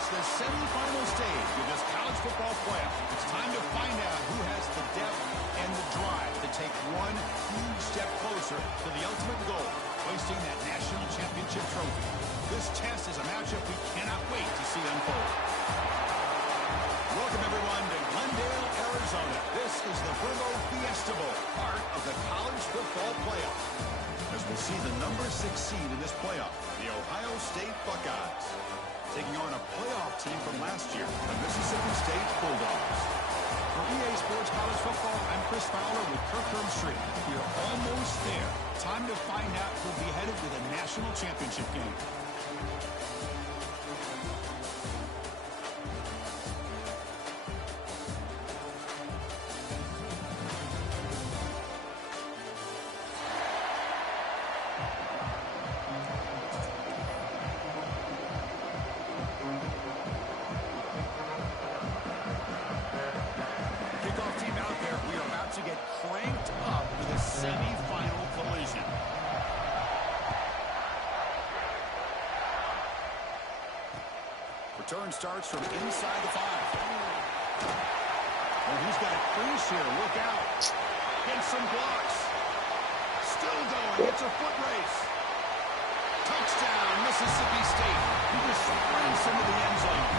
reached the semifinal stage of this college football playoff. It's time to find out who has the depth and the drive to take one huge step closer to the ultimate goal, hoisting that national championship trophy. This test is a matchup we cannot wait to see unfold. Welcome, everyone, to Glendale, Arizona. This is the Vrbo Fiesta Bowl, part of the college football playoff. As we'll see the number 6 seed in this playoff, the Ohio State Buckeyes, taking on a playoff team from last year, the Mississippi State Bulldogs. For EA Sports College Football, I'm Chris Fowler with Kirk Herbstreit. We're almost there. Time to find out who'll be headed to the national championship game. Return starts from inside the 5. And he's got a crease here. Look out. Gets some blocks. Still going. It's a foot race. Touchdown, Mississippi State. He just sprints into the end zone.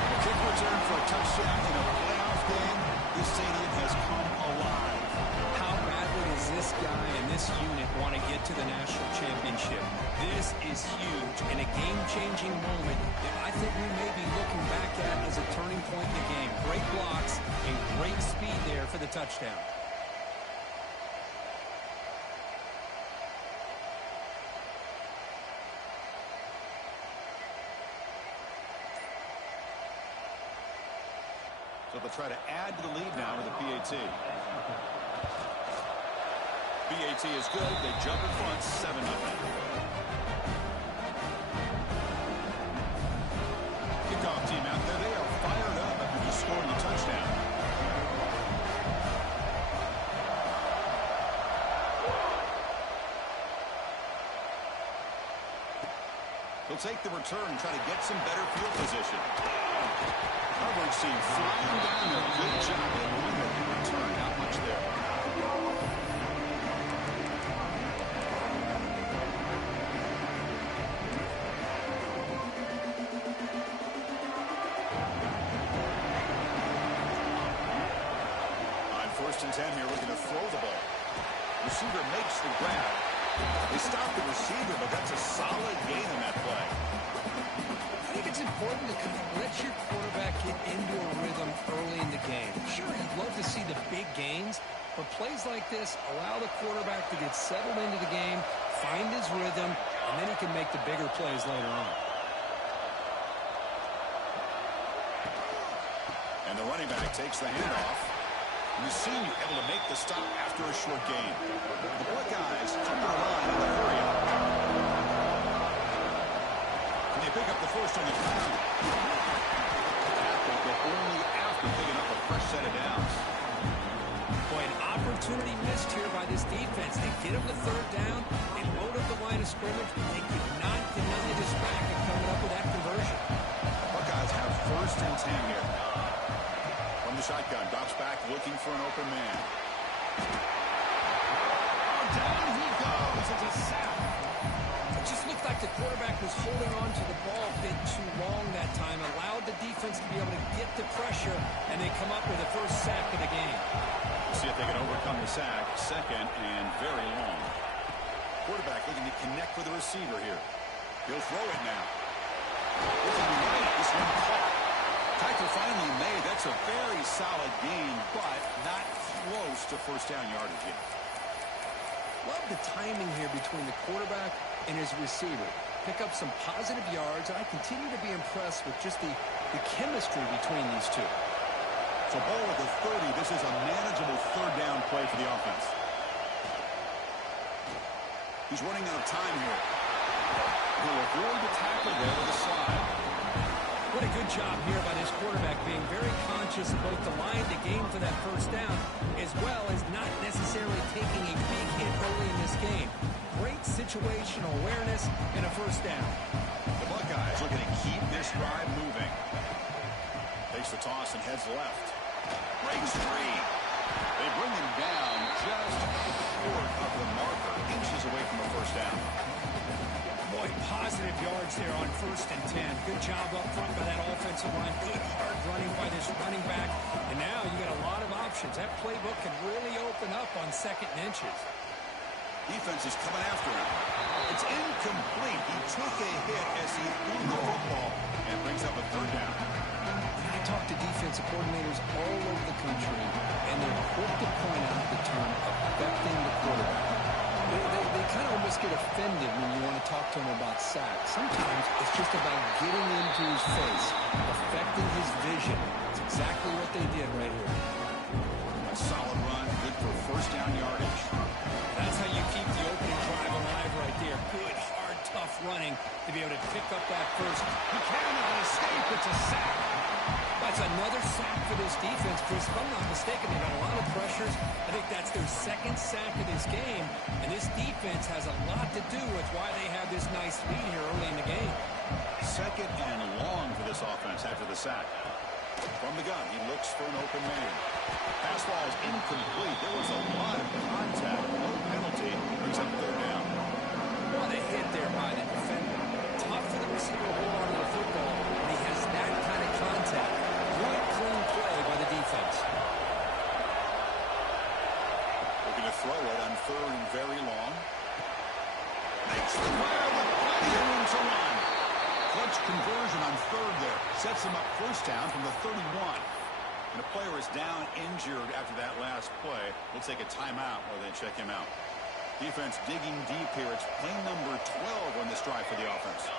A kick return for a touchdown in a playoff game. This stadium has come alive. How badly does this guy and this unit want to get to the national championship? This is huge and a game-changing moment that I think we may be looking back at as a turning point in the game. Great blocks and great speed there for the touchdown. So they'll try to add to the lead now with the PAT. PAT is good. They jump in front, 7-0. Kickoff team out there. They are fired up after just scoring a touchdown. He'll take the return and try to get some better field position. Coverage team flying down there. Good job at doing the return. Not much there. On 1st and 10 here, looking to throw the ball. Receiver makes the grab. They stop the receiver, but that's a solid gain on that play. I think it's important to kind of let your quarterback get into a rhythm early in the game. Sure, you'd love to see the big gains, but plays like this allow the quarterback to get settled into the game, find his rhythm, and then he can make the bigger plays later on. And the running back takes the handoff. We've seen you able to make the stop after a short gain. The Buckeyes come to the line in the hurry up. And they pick up the first on the ground. But only after picking up a fresh set of downs. Boy, an opportunity missed here by this defense. They get him the 3rd down. They load up the line of scrimmage, but they could not deny this back and coming up with that conversion. The Buckeyes have 1st and 10 here. From the shotgun, drops back, looking for an open man. Oh, down he goes. It's a sack. It just looked like the quarterback was holding on to the ball a bit too long that time, allowed the defense to be able to get the pressure, and they come up with the first sack of the game. We'll see if they can overcome the sack. 2nd and very long. Quarterback looking to connect with the receiver here. He'll throw it now. Looking right, this one caught. Tackle finally made. That's a very solid gain, but not close to 1st down yardage yet. Love the timing here between the quarterback and his receiver. Pick up some positive yards, and I continue to be impressed with just the chemistry between these two. So ball at the 30. This is a manageable 3rd down play for the offense. He's running out of time here. He'll avoid the tackle there with a slide. What a good job here by this quarterback, being very conscious of both the line to gain for that 1st down, as well as not necessarily taking a big hit early in this game. great situational awareness and a first down. The Buckeyes looking to keep this drive moving. Takes the toss and heads left. Breaks free. They bring him down just short of the marker, inches away from the first down. Boy, positive yards there on 1st and 10. Good job up front by that offensive line. Good hard running by this running back. And now you got a lot of options. That playbook can really open up on 2nd and inches. Defense is coming after him. It's incomplete. He took a hit as he threw the football and brings up a 3rd down. I talk to defensive coordinators all over the country, and they're quick to point out the term affecting the quarterback. They kind of almost get offended when you want to talk to them about sacks. Sometimes it's just about getting into his face, affecting his vision. It's exactly what they did right here. A solid run, good for 1st down yardage. That's how you keep the opening drive alive right there. Good, hard, tough running to be able to pick up that first. He cannot escape. It's a sack. That's another sack for this defense. Chris, if I'm not mistaken, they got a lot of pressures. I think that's their 2nd sack of this game. And this defense has a lot to do with why they have this nice lead here early in the game. 2nd and long for this offense after the sack. From the gun, he looks for an open man. Pass ball is incomplete. There was a lot of contact. No penalty. Brings up 3rd down. What a hit there by the defender. Tough for the receiver to hold on to the football when he has that kind of contact. Good, clean play by the defense. Looking to throw it on 3rd and very long. Makes the fire with plenty of room to run. Clutch conversion on 3rd there. Sets him up 1st down from the 31. And the player is down injured after that last play. We'll take a timeout while they check him out. Defense digging deep here. It's play number 12 on this drive for the offense.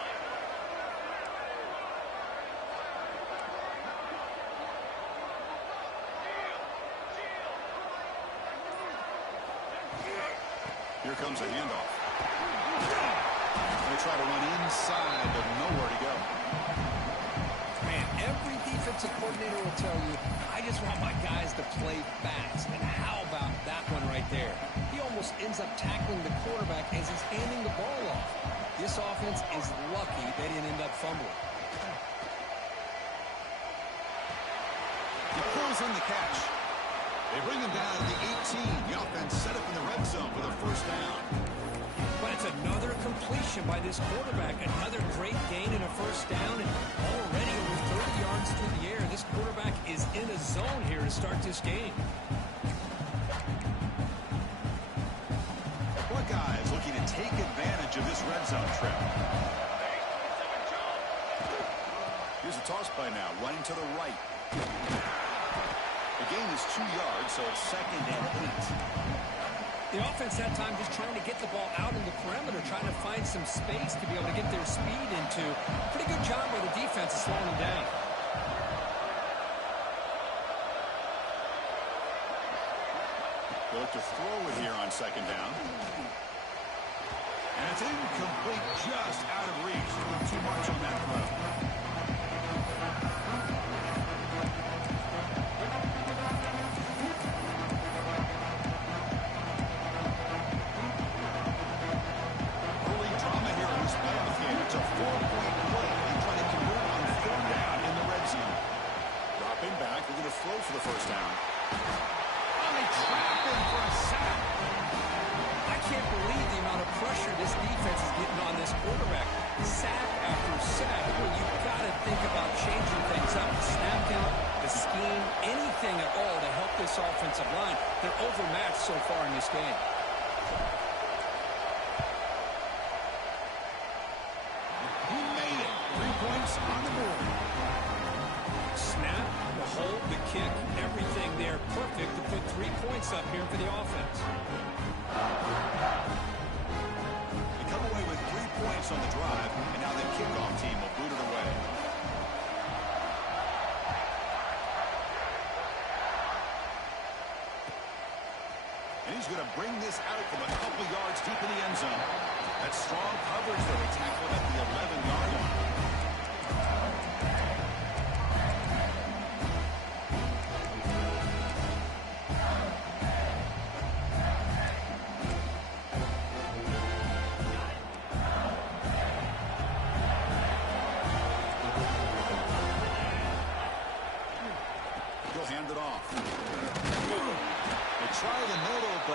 Here comes a handoff. They try to run inside, but nowhere to go. Man, every defensive coordinator will tell you, I just want my guys to play fast. And how about that one right there? He almost ends up tackling the quarterback as he's handing the ball off. This offense is lucky they didn't end up fumbling. He pulls in the catch. They bring him down at the 18. The offense set up in the red zone for the 1st down. But it's another completion by this quarterback. Another great gain in a 1st down, and already over 30 yards through the air. This quarterback is in a zone here to start this game. Buckeyes looking to take advantage of this red zone trip. Here's a toss play now, running to the right. The gain is 2 yards, so it's 2nd and 8. The offense that time just trying to get the ball out in the perimeter, trying to find some space to be able to get their speed into. Pretty good job by the defense of slowing them down. They look to throw it here on 2nd down. And it's incomplete, just out of reach. Too much on that throw. Throw for the 1st down. Oh, they trap him for a sack. I can't believe the amount of pressure this defense is getting on this quarterback. Sack after sack. Well, you've got to think about changing things up. The snap count, the scheme, anything at all to help this offensive line. They're overmatched so far in this game. He made it. 3 points on the board. Snap, the hold, the kick, everything there perfect to put 3 points up here for the offense. They come away with 3 points on the drive, and now the kickoff team will boot it away. And he's going to bring this out from a couple yards deep in the end zone. That's strong coverage there. They tackle him at the 11-yard line.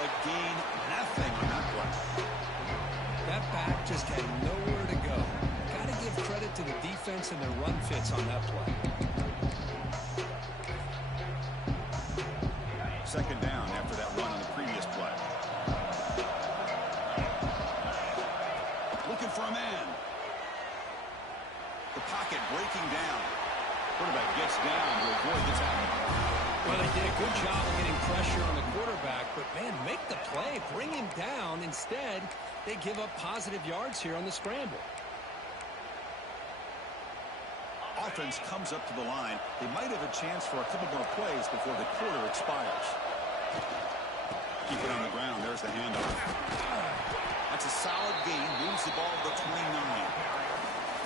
but gain nothing on that play. That back just had nowhere to go. Got to give credit to the defense and their run fits on that play. Second down after that run on the previous play. Looking for a man. The pocket breaking down. Quarterback gets down to avoid the tackle. Well, they did a good job of getting pressure on the quarterback, but, man, make the play. Bring him down. Instead, they give up positive yards here on the scramble. Offense comes up to the line. They might have a chance for a couple more plays before the quarter expires. Keep it on the ground. There's the handoff. That's a solid gain. Moves the ball to the 29.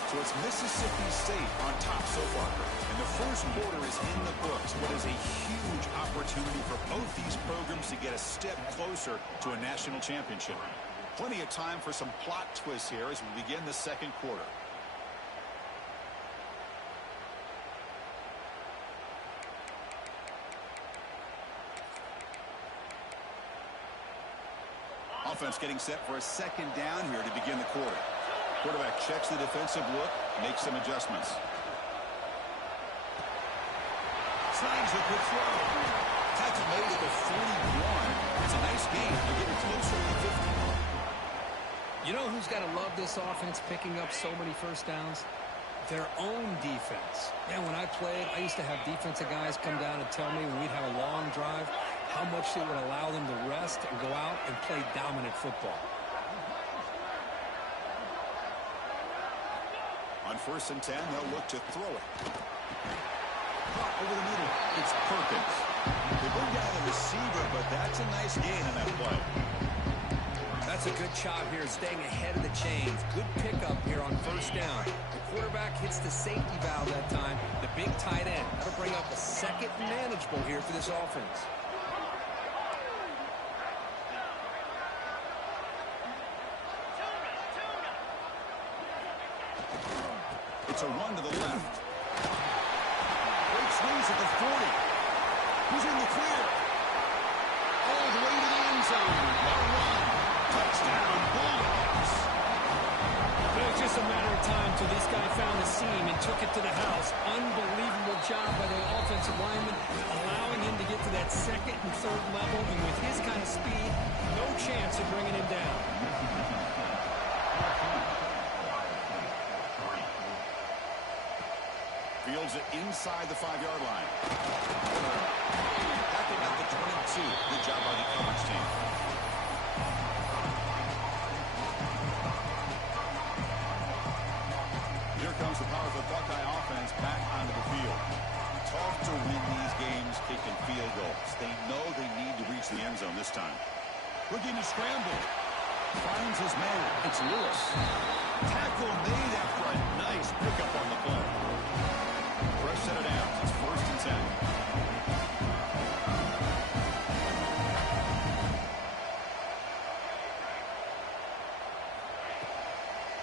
So it's Mississippi State on top so far. And the first quarter is in the books. What is a huge opportunity for both these programs to get a step closer to a national championship. Plenty of time for some plot twists here as we begin the second quarter. Offense getting set for a second down here to begin the quarter. Quarterback checks the defensive look, makes some adjustments. Slides a good throw. Tackle made at the 41. It's a nice game. They get it closer to the 50. You know who's got to love this offense picking up so many first downs? Their own defense. Man, when I played, I used to have defensive guys come down and tell me when we'd have a long drive how much it would allow them to rest and go out and play dominant football. On 1st and 10, they'll look to throw it. Caught over the middle. It's Perkins. They bring down the receiver, but that's a nice gain on that play. That's a good job here, staying ahead of the chains. Good pickup here on 1st down. The quarterback hits the safety valve that time. The big tight end. That'll bring up a second manageable here for this offense. It's a run to the left. Great swings at the 40. Who's in the clear? All the way to the end zone. Well run. Touchdown, Bulldogs. It was just a matter of time till this guy found the seam and took it to the house. Unbelievable job by the offensive lineman, allowing him to get to that second and third level. And with his kind of speed, no chance of bringing him down. Fields it inside the 5-yard line. Tackled at the 22. Good job by the coverage team. Here comes the powerful Buckeye offense back onto the field. Tough to win these games kicking field goals. They know they need to reach the end zone this time. Looking to scramble. Finds his man. It's Lewis. Tackle made after a nice pickup on the play. Fresh set of downs. It's 1st and 10.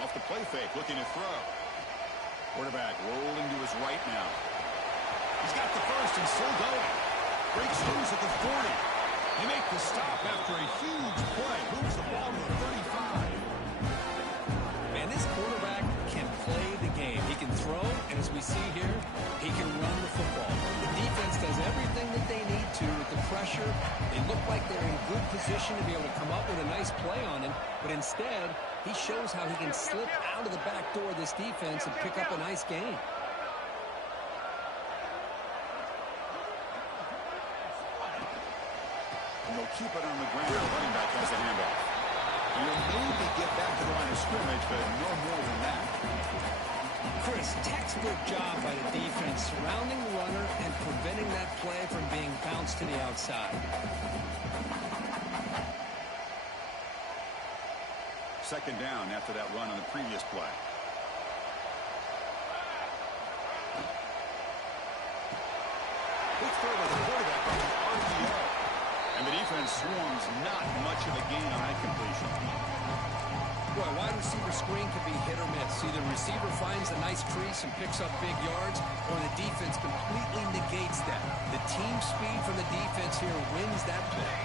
Off the play fake, looking to throw. Quarterback rolling to his right now. He's got the first and still going. Breaks loose at the 40. They make the stop after a huge play. Moves the ball to the 35. Man, this quarterback can play the game. He can throw, and as we see here, he can run the football. The defense does everything that they need to with the pressure. They look like they're in good position to be able to come up with a nice play on him, but instead, he shows how he can slip out of the back door of this defense and pick up a nice gain. And they'll keep it on the ground. The running back has a handoff. You'll maybe get back to the line of scrimmage, but no more than that. Chris, textbook job by the defense surrounding the runner and preventing that play from being bounced to the outside. Second down after that run on the previous play. Good throw by the quarterback on the RPO. And the defense swarms not much of a gain on that completion. Boy, wide receiver screen can be hit or miss. Either the receiver finds a nice crease and picks up big yards, or the defense completely negates that. The team speed from the defense here wins that play.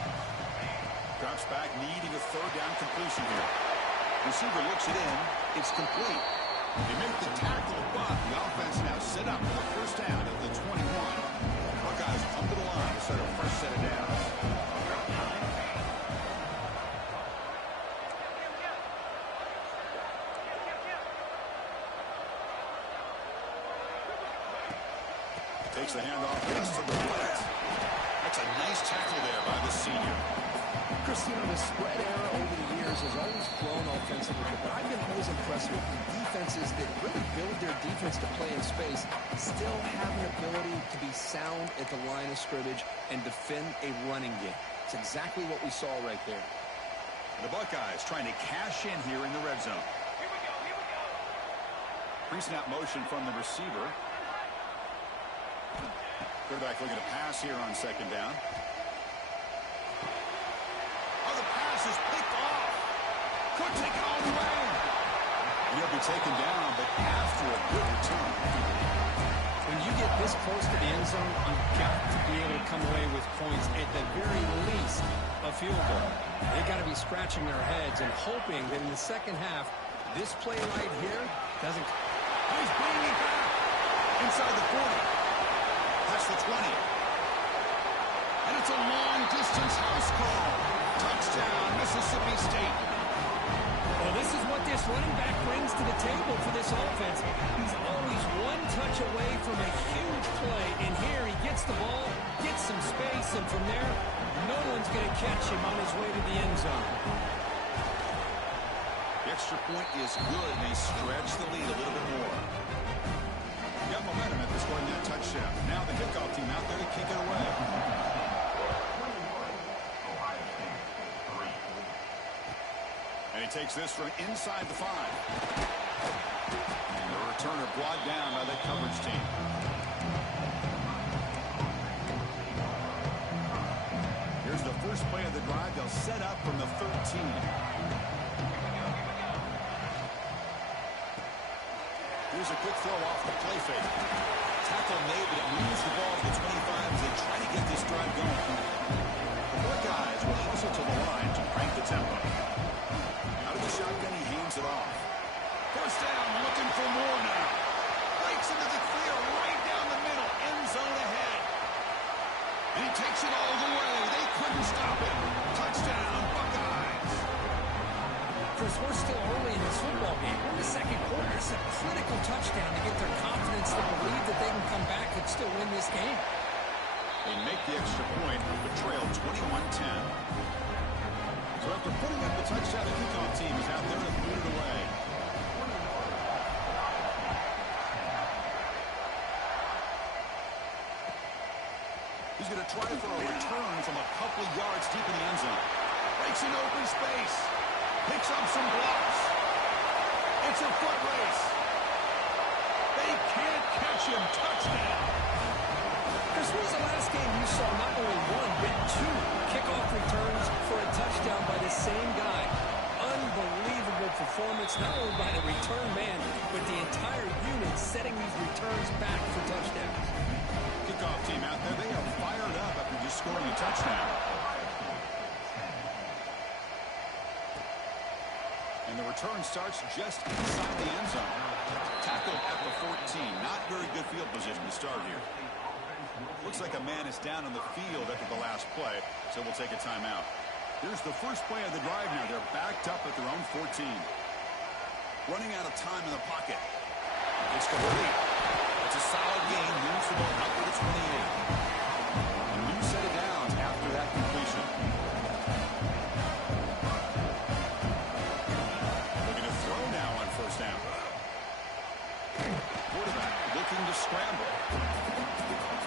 Drops back, needing a third down completion here. Receiver looks it in. It's complete. They make the tackle, but the offense now set up for the first down at the 21. Buckeyes up to the line to start a fresh set of downs. Takes the handoff just to the right. That's a nice tackle there by the senior. Christine, the spread era over the years has always grown offensively, but I've been always impressed with defenses that really build their defense to play in space, still have an ability to be sound at the line of scrimmage and defend a running game. It's exactly what we saw right there. The Buckeyes trying to cash in here in the red zone. Pre-snap motion from the receiver. Quarterback looking to pass here on second down. Oh, the pass is picked off. Could take it all the way. He'll be taken down, but after a good return. When you get this close to the end zone, you've got to be able to come away with points, at the very least, a field goal. They got to be scratching their heads and hoping that in the second half, this play right here doesn't. Oh, he's bringing it back inside the 40. That's the 20. And it's a long-distance house call. Touchdown, Mississippi State. Well, this is what this running back brings to the table for this offense. He's always one touch away from a huge play. And here he gets the ball, gets some space, and from there, no one's going to catch him on his way to the end zone. The extra point is good, and they stretch the lead a little bit more. Got momentum after scoring that touchdown. Now the kickoff team out there to kick it away. And he takes this from inside the 5. And the returner brought down by the coverage team. Here's the first play of the drive. They'll set up from the 13. Here's a quick throw off the play fake. Tackle made, but it moves the ball to the 25 as they try to get this drive going. The Buckeyes will hustle to the line to crank the tempo. Out of the shotgun, he hands it off. First down, looking for more now. Breaks into the clear, right down the middle, end zone ahead. And he takes it all the way. They couldn't stop him. Touchdown, Buckeyes. Chris, we're still early in this football game. We're in the second quarter. It's a critical touchdown to get their confidence to believe that they can come back and still win this game. They make the extra point with trail 21-10. So after putting up the touchdown, the kickoff team is out there to boot it away. He's going to try for a return from a couple yards deep in the end zone. Breaks into open space. Picks up some blocks. It's a foot race. They can't catch him. Touchdown. Chris, when was the last game you saw not only one, but two kickoff returns for a touchdown by the same guy? Unbelievable performance, not only by the return man, but the entire unit setting these returns back for touchdowns. Kickoff team out there, they are fired up after just scoring a touchdown. And the return starts just inside the end zone. Tackled at the 14. Not very good field position to start here. Looks like a man is down on the field after the last play, so we'll take a timeout. Here's the first play of the drive now. They're backed up at their own 14. Running out of time in the pocket. It's complete. It's a solid game. Moves the ball up to the 28. A new set of downs after that completion. Looking to throw now on first down. Quarterback looking to scramble.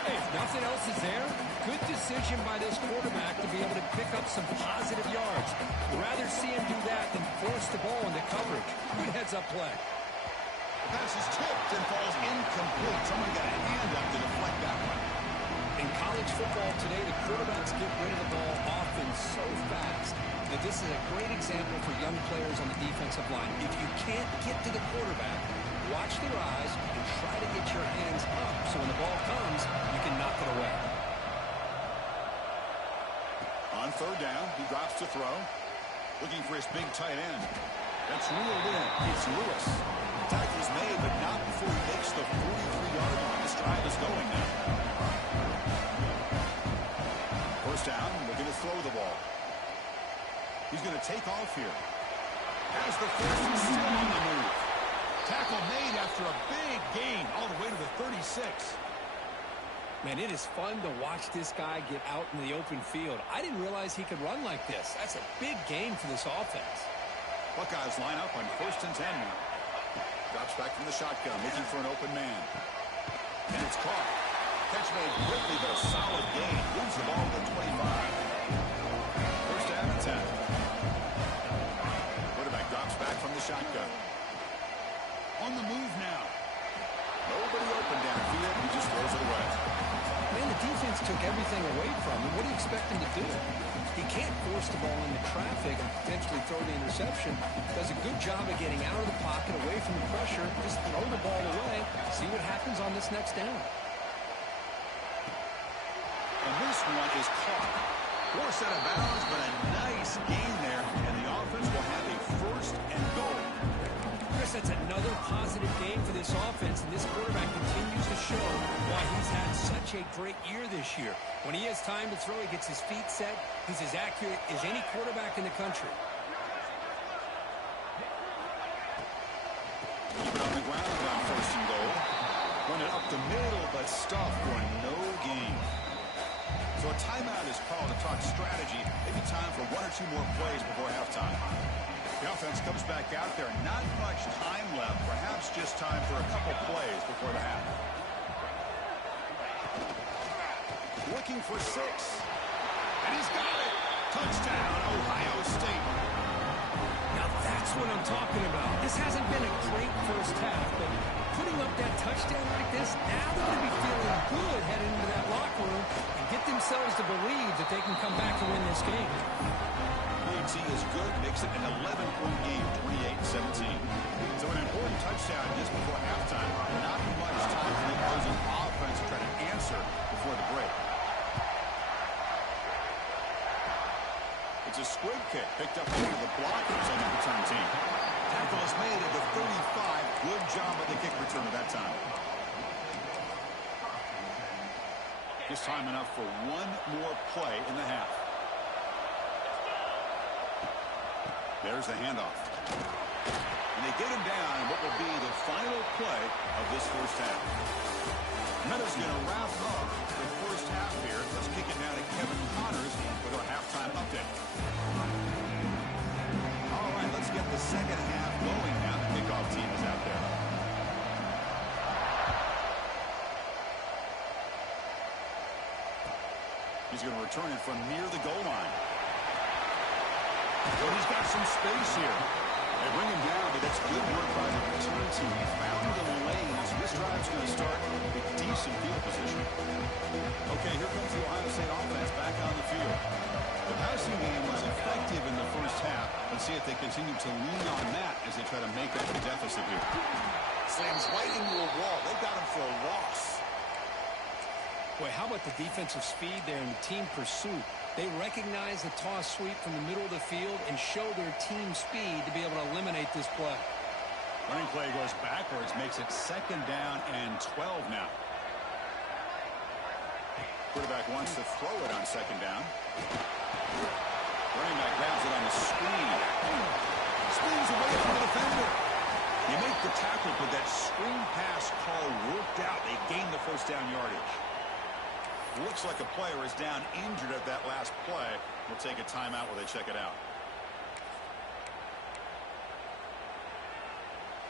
Hey, if nothing else is there, good decision by this quarterback to be able to pick up some positive yards. Rather see him do that than force the ball into coverage. Good heads-up play. The pass is tipped and falls incomplete. Someone got a hand up to deflect that one. In college football today, the quarterbacks get rid of the ball often so fast that this is a great example for young players on the defensive line. If you can't get to the quarterback, watch their eyes and try to get your hands up so when the ball comes, you can knock it away. On On third down, he drops to throw. Looking for his big tight end. That's reeled in. It's Lewis. Tackle is made, but not before he makes the 43-yard line. This drive is going now. First down, looking to throw the ball. He's going to take off here. Has the first and still on the move. Tackle made after a big gain all the way to the 36. Man, it is fun to watch this guy get out in the open field. I didn't realize he could run like this. That's a big gain for this offense. Buckeyes line up on 1st and 10 now. Drops back from the shotgun, looking for an open man. And it's caught. Catch made quickly, but a solid gain. Moves the ball to the 25. First down and 10. Quarterback drops back from the shotgun. On the move now. Nobody open downfield. He just throws it away. Man, the defense took everything away from him. What do you expect him to do? He can't force the ball into traffic and potentially throw the interception. Does a good job of getting out of the pocket, away from the pressure. Just throw the ball away. See what happens on this next down. And this one is caught. Forced out of bounds, but a nice gain there. And the offense will have a first and goal. Chris, that's another positive game for this offense, and this quarterback continues to show why he's had such a great year this year. When he has time to throw, he gets his feet set. He's as accurate as any quarterback in the country. Keep it on the ground on 1st and goal. Run it up the middle, but stuffed for no gain. So a timeout is called to talk strategy. Maybe time for 1 or 2 more plays before halftime. The offense comes back out there. Not much time left. Perhaps just time for a couple plays before the half. Looking for 6. And he's got it. Touchdown, Ohio State. Now that's what I'm talking about. This hasn't been a great first half, but putting up that touchdown like this, now they're going to be feeling good heading into that locker room and get themselves to believe that they can come back and win this game. UT is good, makes it an 11-point game, 28-17. So an important touchdown just before halftime. Not much time for the opposing offense to try to answer before the break. It's a squib kick picked up over the blockers on the return team. Tackle is made at the 35. Good job of the kick return at that time. Just time enough for 1 more play in the half. There's the handoff. And they get him down in what will be the final play of this first half. Meta's going to wrap up the first half here. Let's kick it down to Kevin Connors with our halftime update. All right, let's get the second half going now. The kickoff team is out there. He's going to return it from near the goal line. Well, he's got some space here. They bring him down, but that's good work by the return team. He found the lanes. This drive's going to start with decent field position. Okay, here comes the Ohio State offense back on the field. The passing game was effective in the first half. Let's see if they continue to lean on that as they try to make up the deficit here. Slams right into a wall. They got him for a loss. Boy, how about the defensive speed there and the team pursuit? They recognize the toss sweep from the middle of the field and show their team speed to be able to eliminate this play. Running play goes backwards, makes it 2nd down and 12 now. Quarterback wants to throw it on 2nd down. Running back grabs it on the screen. Spins away from the defender. You make the tackle, but that screen pass call worked out. They gained the first down yardage. Looks like a player is down injured at that last play. We'll take a timeout while they check it out.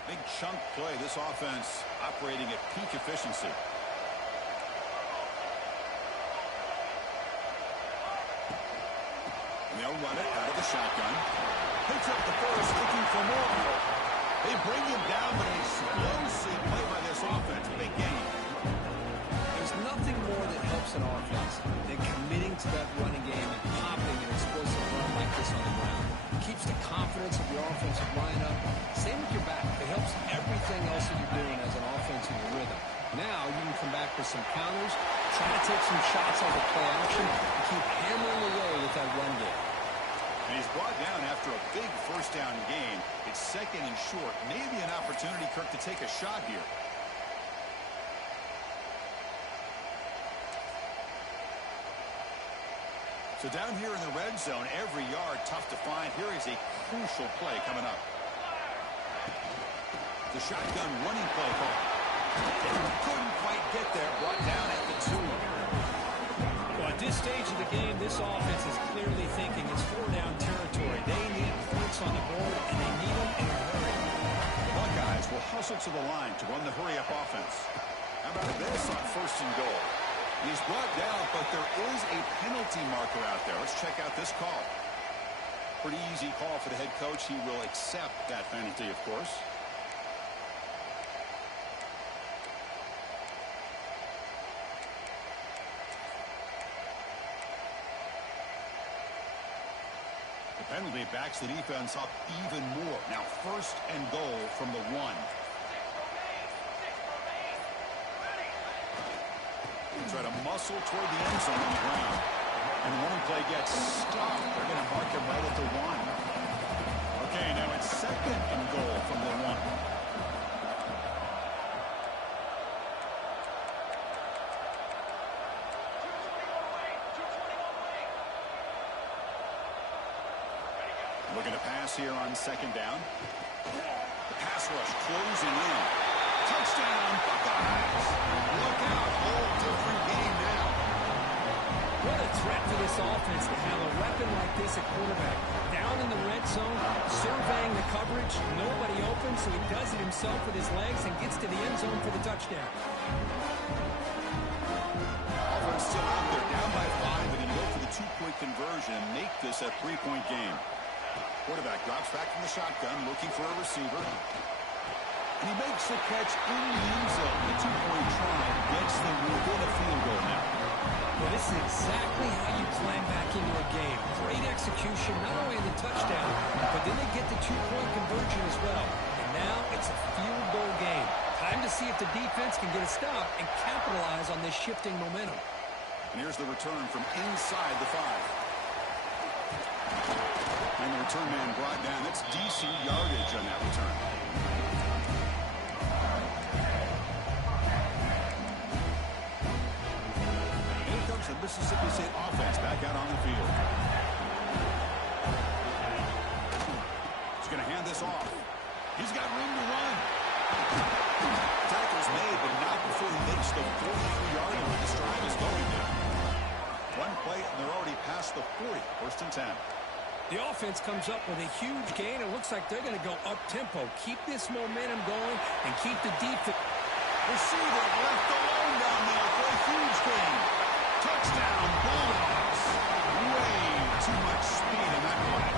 Big chunk play. This offense operating at peak efficiency. And they'll run it out of the shotgun. Picks up the first, looking for more. They bring him down, but an explosive play by this offense. Big game. There's nothing more that helps an offense than committing to that running game and popping an explosive run like this on the ground. It keeps the confidence of your offensive lineup. Same with your back. It helps everything else that you're doing as an offense in your rhythm. Now you can come back with some counters, Trying to take some shots on the play action and keep hammering away with that run game. And he's brought down after a big first down game. It's second and short. Maybe an opportunity, Kirk, to take a shot here. So down here in the red zone, every yard tough to find. Here is a crucial play coming up. The shotgun running play call. Couldn't quite get there. Brought down at the 2. Well, at this stage of the game, this offense is clearly thinking it's 4-down territory. They need points on the board, and they need them in a hurry. The Buckeyes will hustle to the line to run the hurry-up offense. How about this on first and goal? He's brought down, but there is a penalty marker out there. Let's check out this call. Pretty easy call for the head coach. He will accept that penalty, of course. The penalty backs the defense up even more. Now first and goal from the 1. Try to muscle toward the end zone on the ground. And one play gets stopped. They're going to mark him right at the 1. Okay, now it's second and goal from the 1. Looking to pass here on second down. The pass rush closing in. Touchdown, Buckeyes. Look out. Whole different game now. What a threat for this offense to have a weapon like this at quarterback. Down in the red zone, surveying the coverage. Nobody open, so he does it himself with his legs and gets to the end zone for the touchdown. Offense still out there, down by 5. They're going to go for the 2-point conversion and make this a 3-point game. Quarterback drops back from the shotgun, looking for a receiver. And he makes the catch in the end zone. The 2-point try gets them within a field goal now. Well, this is exactly how you climb back into a game. Great execution, not only in the touchdown, but then they get the 2-point conversion as well. And now it's a field goal game. Time to see if the defense can get a stop and capitalize on this shifting momentum. And here's the return from inside the 5. And the return man brought down. That's decent yardage on that return. Here comes the Mississippi State offense back out on the field. He's going to hand this off. He's got room to run. Tackle's made, but not before he makes the 43-yard line. This drive is going now. One play, and they're already past the 40. First and 10. The offense comes up with a huge gain. It looks like they're going to go up-tempo. Keep this momentum going and keep the defense. Receiver left alone down there for a huge gain. Touchdown, Bulldogs. Way too much speed in that play.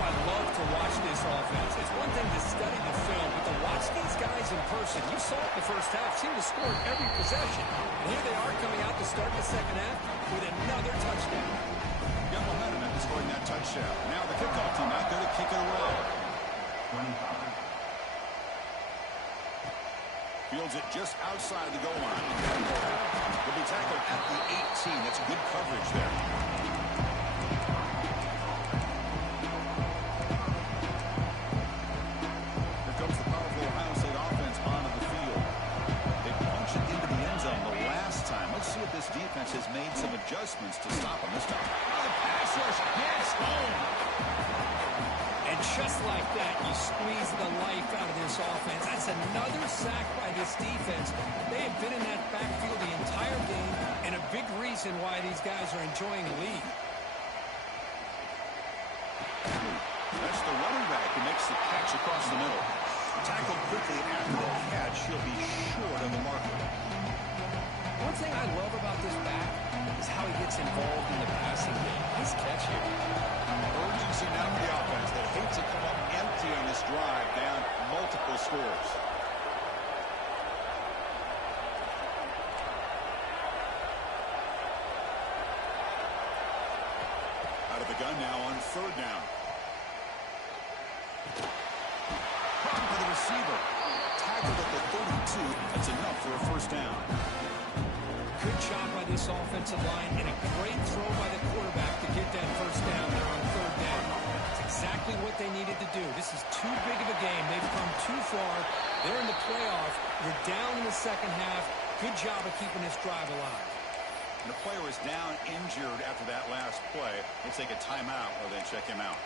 I love to watch this offense. It's one thing to study the film, but to watch these guys in person. You saw it the first half. Seemed to score every possession. And here they are coming out to start the second half with another touchdown. Got momentum after scoring that touchdown. Now the kickoff team out there to kick it away. Fields it just outside the goal line. Will be tackled at the 18. That's good coverage there. Here comes the powerful Ohio State offense onto the field. They punch it into the end zone the last time. Let's see if this defense has made some adjustments to stop them this time. Pass rush, yes, home. And just like that, you squeeze the life out of this offense. That's another sack by this defense. They have been in that backfield the entire game, and a big reason why these guys are enjoying the lead. That's the running back who makes the catch across the middle. Tackled quickly after the catch. She'll be short of the marker. One thing I love about this back is how he gets involved in the passing game. Nice catch here. Urgency now for the offense. They hate to come up empty on this drive, down multiple scores. Out of the gun now on third down. Problem for the receiver. Tackled at the 32. That's enough for a first down. Good job by this offensive line and a great throw by the quarterback to get that first down there on third down. It's exactly what they needed to do. This is too big of a game. They've come too far. They're in the playoff. You're down in the second half. Good job of keeping this drive alive. And the player is down injured after that last play. They take a timeout or then check him out.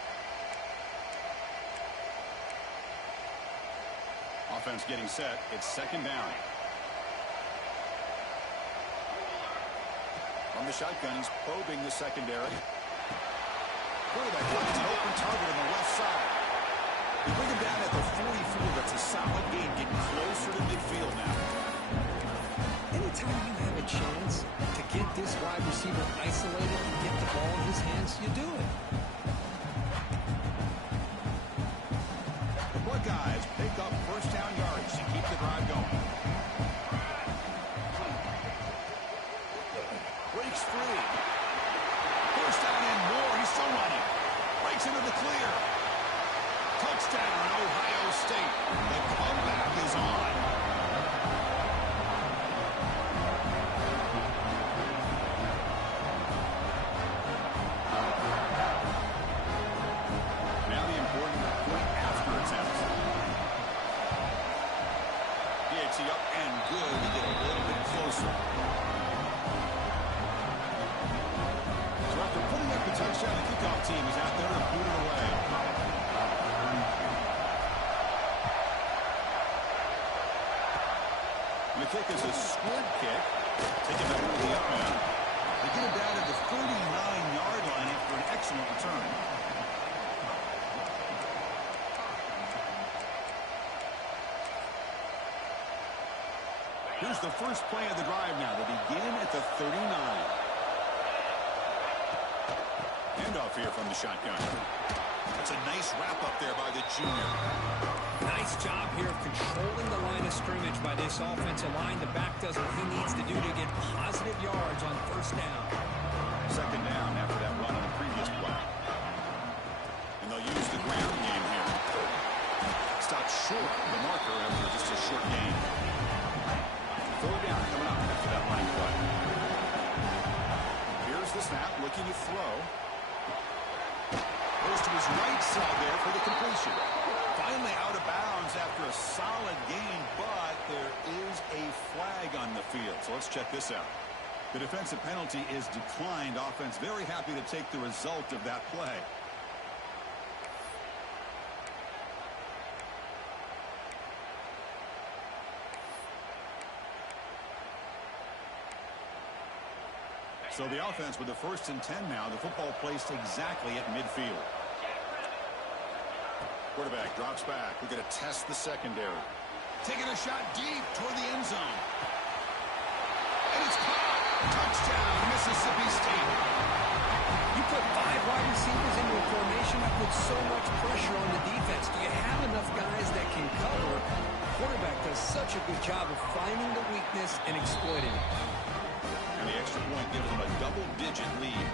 Offense getting set. It's second down. From the shotgun, he's probing the secondary. Quarterback finds an open target on the left side. They bring him down at the 44. That's a solid gain, getting closer to midfield now. Anytime you have a chance to get this wide receiver isolated and get the ball in his hands, you do it. The Buckeyes pick up first down yards to keep the drive going. Breaks free. First down and more. He's still running. Breaks into the clear. Touchdown, Ohio State. The comeback is on. Now the important point after attempt. PAT up and good to get a little bit closer. So after putting up the touchdown, the kickoff team is out there to boot it away. The kick is a squib kick. Taking it over the up man. They get it down at the 39-yard line after an excellent return. Here's the first play of the drive now. They begin at the 39. Handoff here from the shotgun. That's a nice wrap-up there by the junior. Nice job here of controlling the line of scrimmage by this offensive line. The back does what he needs to do to get positive yards on first down. Second down after that run on the previous play. And they'll use the ground game here. Stopped short of the marker after just a short gain. Third down coming up after that line play. Here's the snap, looking to throw. Goes to his right side there for the completion. Finally out of bounds after a solid gain, but there is a flag on the field. So let's check this out. The defensive penalty is declined. Offense very happy to take the result of that play. So the offense with the 1st and 10 now. The football placed exactly at midfield. Quarterback drops back. We're going to test the secondary. Taking a shot deep toward the end zone. And it's caught. Touchdown, Mississippi State. You put 5 wide receivers into a formation that puts so much pressure on the defense. Do you have enough guys that can cover? The quarterback does such a good job of finding the weakness and exploiting it. And the extra point gives them a double-digit lead.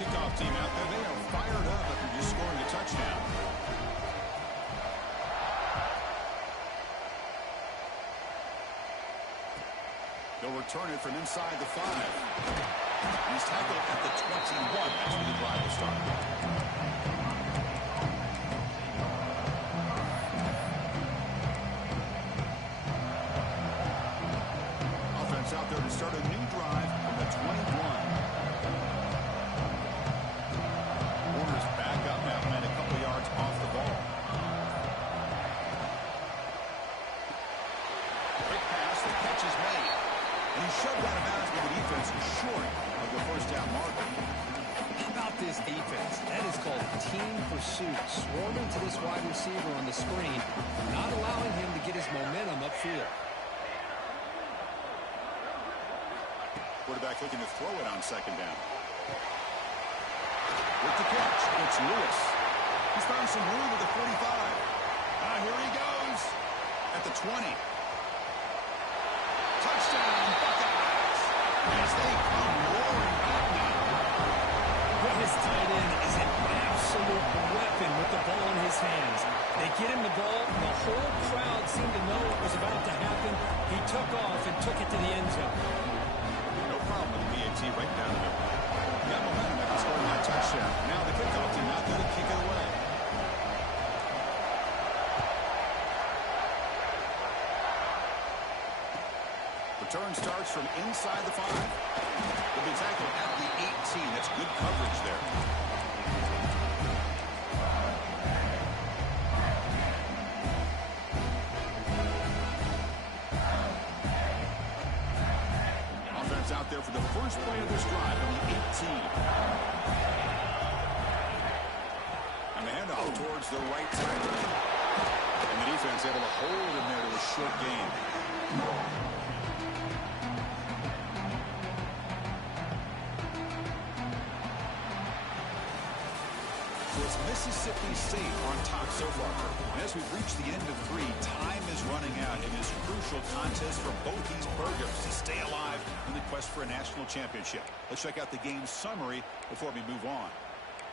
Kickoff team out there. They are fired up after just scoring a touchdown. They'll return it from inside the 5. He's tackled at the 21. That's where the drive will start. Offense out there to start a new drive from the 21. Warner's back up now and a couple yards off the ball. Quick pass, the catch is made. And he shoved out of bounds, but the defense is short of the first down marker. How about this defense? That is called team pursuit. Swarming to this wide receiver on the screen, not allowing him to get his momentum upfield. Quarterback looking to throw it on second down. With the catch, it's Lewis. He's found some room at the 45. Here he goes at the 20. Touchdown, Buckeyes, as they come roaring back now. Well, his tight end is an absolute weapon with the ball in his hands. They get him the ball, and the whole crowd seemed to know what was about to happen. He took off and took it to the end zone. No problem with the PAT right down the middle. Got momentum after scoring that touchdown. Now the kickoff team out there to kick it away. Return starts from inside the 5. Will be tackled at the 18. That's good coverage there. Offense out there for the first play of this drive on the 18. And the handoff towards the right tackle. And the defense able to hold him there to a short gain. It's Mississippi State on top so far. And as we've reached the end of 3, time is running out in this crucial contest for both these Burghams to stay alive in the quest for a national championship. Let's check out the game summary before we move on.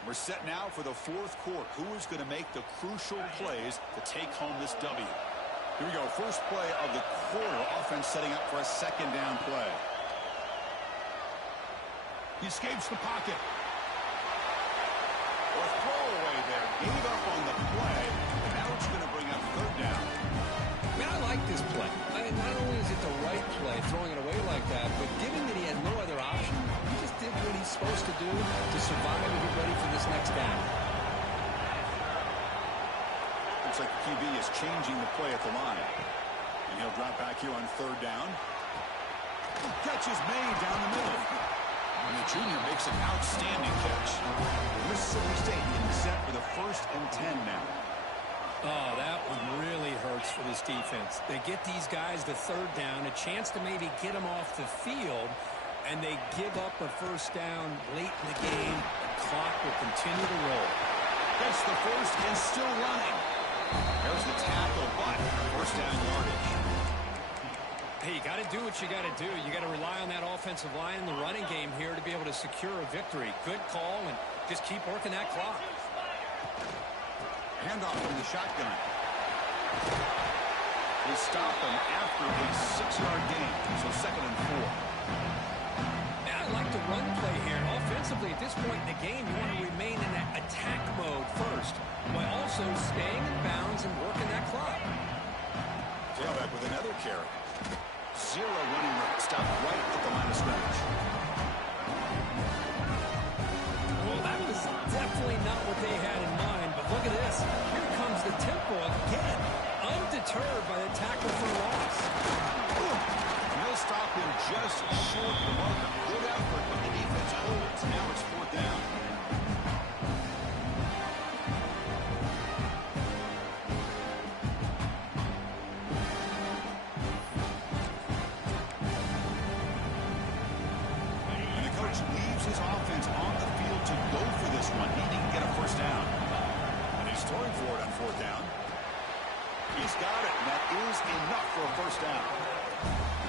We're set now for the 4th quarter. Who is going to make the crucial plays to take home this W? Here we go. First play of the quarter. Offense setting up for a 2nd down play. He escapes the pocket. A throwaway there. Gave up on the play. And now it's going to bring up 3rd down. Man, I like this play. Not only is it the right play, throwing it away like that, but given that he had no other option, he just did what he's supposed to do to survive and get ready for this next down. Looks like the QB is changing the play at the line. And he'll drop back here on 3rd down. Catch is made down the middle. And the junior makes an outstanding catch. Mississippi State getting set for the 1st and 10 now. Oh, that one really hurts for this defense. They get these guys the 3rd down, a chance to maybe get them off the field, and they give up a 1st down late in the game. The clock will continue to roll. That's the 1st and still running. There's the tackle, but 1st down yardage. Hey, you got to do what you got to do. You got to rely on that offensive line in the running game here to be able to secure a victory. Good call, and just keep working that clock. Handoff from the shotgun. They stop him after a 6-yard gain, so 2nd and 4. Now, I like the run play here. Offensively, at this point in the game, you want to remain in that attack mode first, while also staying in bounds and working that clock. Tailback with another carry. 0 running route. Stop right at the line of scrimmage. Well, that was definitely not what they had in mind, but look at this. Here comes the tempo again. Undeterred by the tackle for loss. And they'll stop him just short of the marker. Good effort, but the defense holds. Now it's 4th down. Leaves his offense on the field to go for this one, needing to get a 1st down. And he's throwing for it on 4th down. He's got it, and that is enough for a 1st down.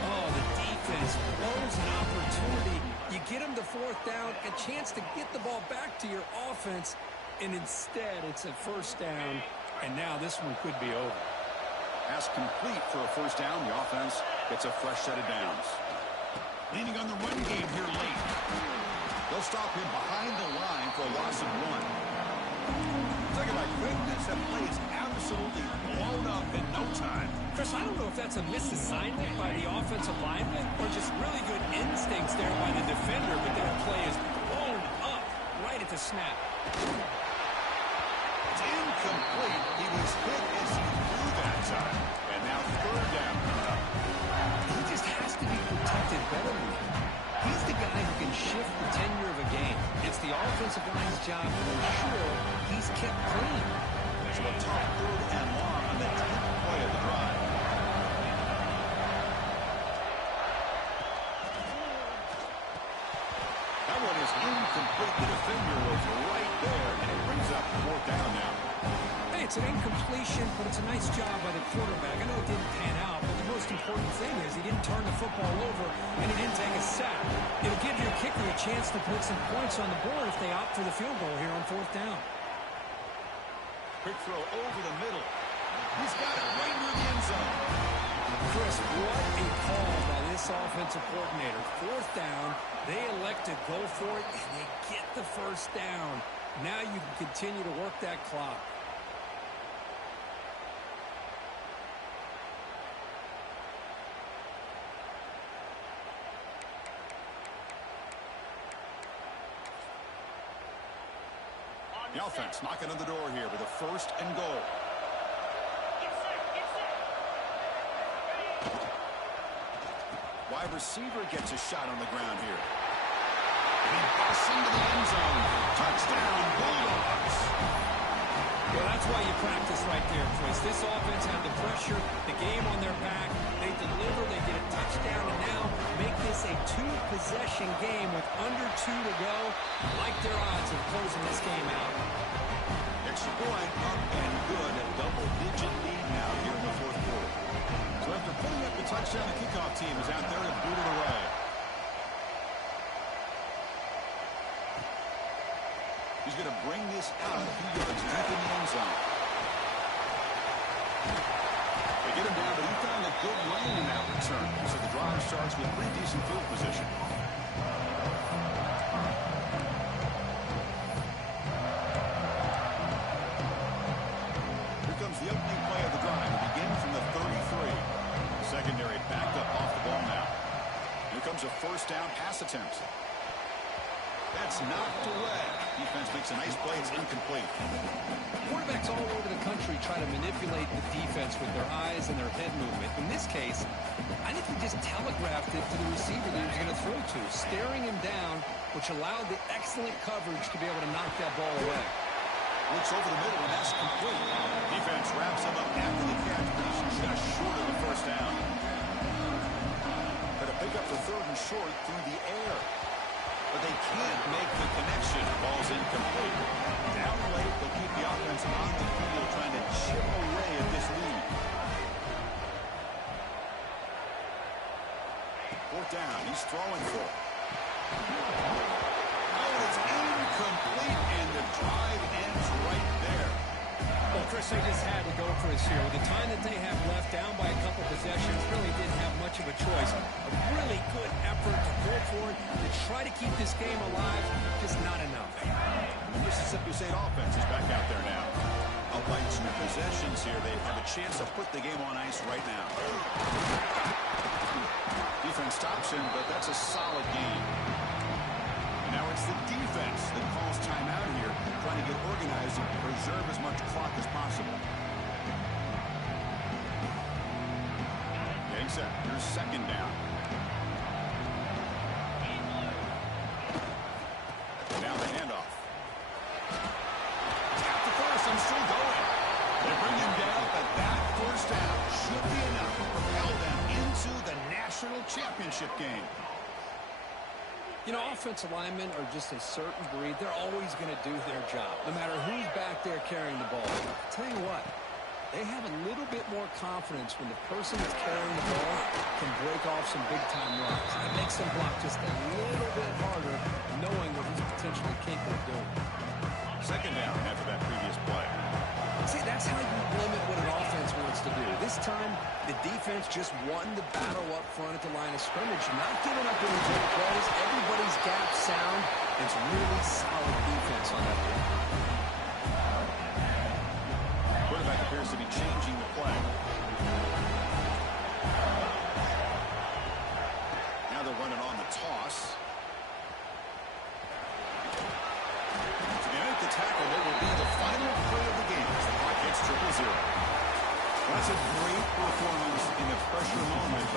Oh, the defense blows an opportunity. You get him the 4th down, a chance to get the ball back to your offense, and instead it's a 1st down, and now this one could be over. Pass complete for a 1st down. The offense gets a fresh set of downs. Leaning on the run game here late. They'll stop him behind the line for a loss of 1. Look at my goodness, that play is absolutely blown up in no time. Chris, I don't know if that's a misassignment by the offensive lineman or just really good instincts there by the defender, but that play is blown up right at the snap. It's incomplete. He was hit as he threw that time. And now 3rd down coming up. He just has to be protected better than that. He's the guy who can shift the tenure of a game. It's the offensive line's job to ensure he's kept clean. So a tough 3rd and long on the 10th play of the drive. That one is incomplete. The defender was right there, and it brings up 4th down now. Hey, it's an incompletion, but it's a nice job by the quarterback. I know it didn't pan out, but the most important thing is he didn't turn the football over, and he didn't take a sack. It'll give your kicker a chance to put some points on the board if they opt for the field goal here on 4th down. Quick throw over the middle. He's got it right near the end zone. Chris, what a call by this offensive coordinator. Fourth down, they elect to go for it, and they get the first down. Now you can continue to work that clock. The offense knocking on the door here with a first and goal. Wide receiver gets a shot on the ground here. He busts into the end zone. Touchdown, Bulldogs. Well, that's why you practice right there, Chris. This offense had the pressure, the game on their back. They deliver, they get a touchdown, and now make this a two-possession game with under 2 to go. I like their odds of closing this game out. Extra point up and good. A double-digit lead now here in the fourth quarter. So after putting up the touchdown, the kickoff team is out there to boot it away. He's going to bring this out a few yards deep in the end zone. They get him down, but he found a good lane in that return. So the drive starts with pretty decent field position. Here comes the opening play of the drive. It begins from the 33. Secondary backed up off the ball now. Here comes a first down pass attempt. That's knocked away. Defense makes a nice play. It's incomplete. Quarterbacks all over the country try to manipulate the defense with their eyes and their head movement. In this case, I think he just telegraphed it to the receiver that he was going to throw to, staring him down, which allowed the excellent coverage to be able to knock that ball away. Looks over the middle, and that's complete. Defense wraps him up after the catch, but he's just short of the first down. Got to pick up the third and short through the air. But they can't make the connection. Ball's incomplete. Down late, they'll keep the offense on the field trying to chip away at this lead. Fourth down. He's throwing for it. Oh, it's incomplete, and the drive ends right there. Well, Chris, they just had to go for this here. With the time that they have left, down by a couple possessions, really didn't have much of a choice. A really good effort to go for it, to try to keep this game alive, just not enough. Mississippi State offense is back out there now. Up by 2 possessions here. They have a chance to put the game on ice right now. Defense stops him, but that's a solid game. Now it's the defense that calls timeout here, trying to get organized and preserve as much clock as possible. Getting set. Here's second down. Now the handoff. Tap the first. I'm still going. They bring him down, but that first down should be enough to propel them into the national championship game. You know, offensive linemen are just a certain breed. They're always going to do their job, no matter who's back there carrying the ball. I'll tell you what, they have a little bit more confidence when the person that's carrying the ball can break off some big-time runs. It makes them block just a little bit harder, knowing what he's potentially capable of doing. Second down after that previous play. See, that's how you limit what an offense wants to do. This time, the defense just won the battle up front at the line of scrimmage. Not giving up any big plays. Everybody's gap sound. It's really solid defense on that field. Quarterback appears to be changing the play. Now they're running on the toss. To the end of the tackle, it will be the final play of the game as the clock hits 0-0. That's a great performance in a pressure moment, but